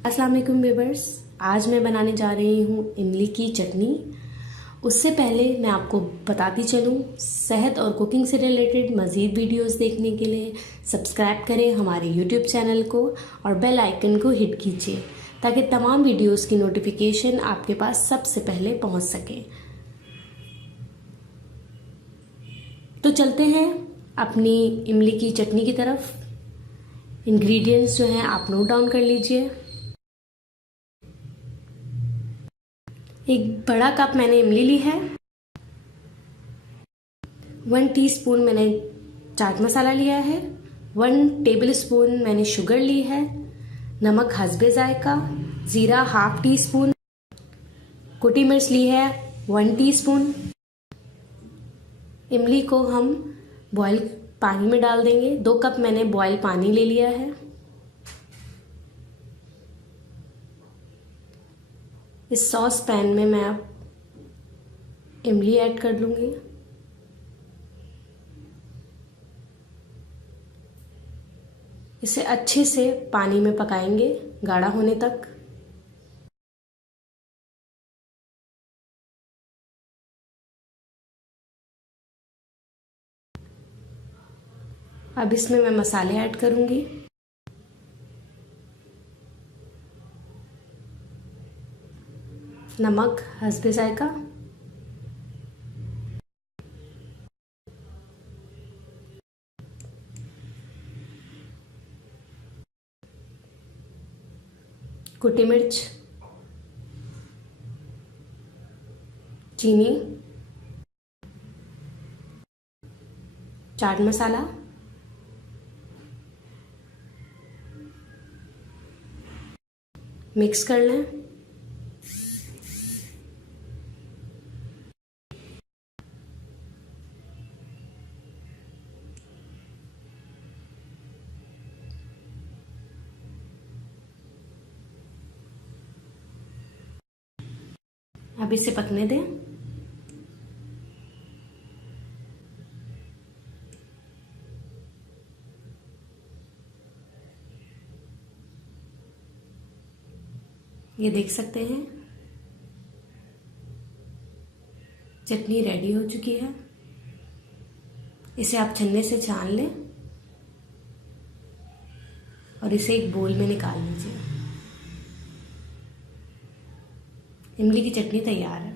अस्सलाम वालेकुम व्यूअर्स। आज मैं बनाने जा रही हूँ इमली की चटनी। उससे पहले मैं आपको बताती चलूँ, सेहत और कुकिंग से रिलेटेड मज़ीद वीडियोस देखने के लिए सब्सक्राइब करें हमारे यूट्यूब चैनल को और बेल आइकन को हिट कीजिए ताकि तमाम वीडियोस की नोटिफिकेशन आपके पास सबसे पहले पहुँच सके। तो चलते हैं अपनी इमली की चटनी की तरफ। इंग्रेडिएंट्स जो हैं आप नोट डाउन कर लीजिए। एक बड़ा कप मैंने इमली ली है। 1 टीस्पून मैंने चाट मसाला लिया है। 1 टेबल स्पून मैंने शुगर ली है। नमक हस्बे जायका। ज़ीरा ½ टीस्पून। कुटी मिर्च ली है 1 टीस्पून। इमली को हम बॉयल पानी में डाल देंगे। 2 कप मैंने बॉयल पानी ले लिया है। इस सॉस पैन में मैं अब इमली ऐड कर लूँगी। इसे अच्छे से पानी में पकाएंगे गाढ़ा होने तक। अब इसमें मैं मसाले ऐड करूँगी। नमक हस्बे जायका। कुटी मिर्च, चीनी, चाट मसाला, मिक्स कर लें। अब इसे पकने दें। ये देख सकते हैं चटनी रेडी हो चुकी है। इसे आप छन्ने से छान लें और इसे एक बोल में निकाल लीजिए। इमली की चटनी तैयार है।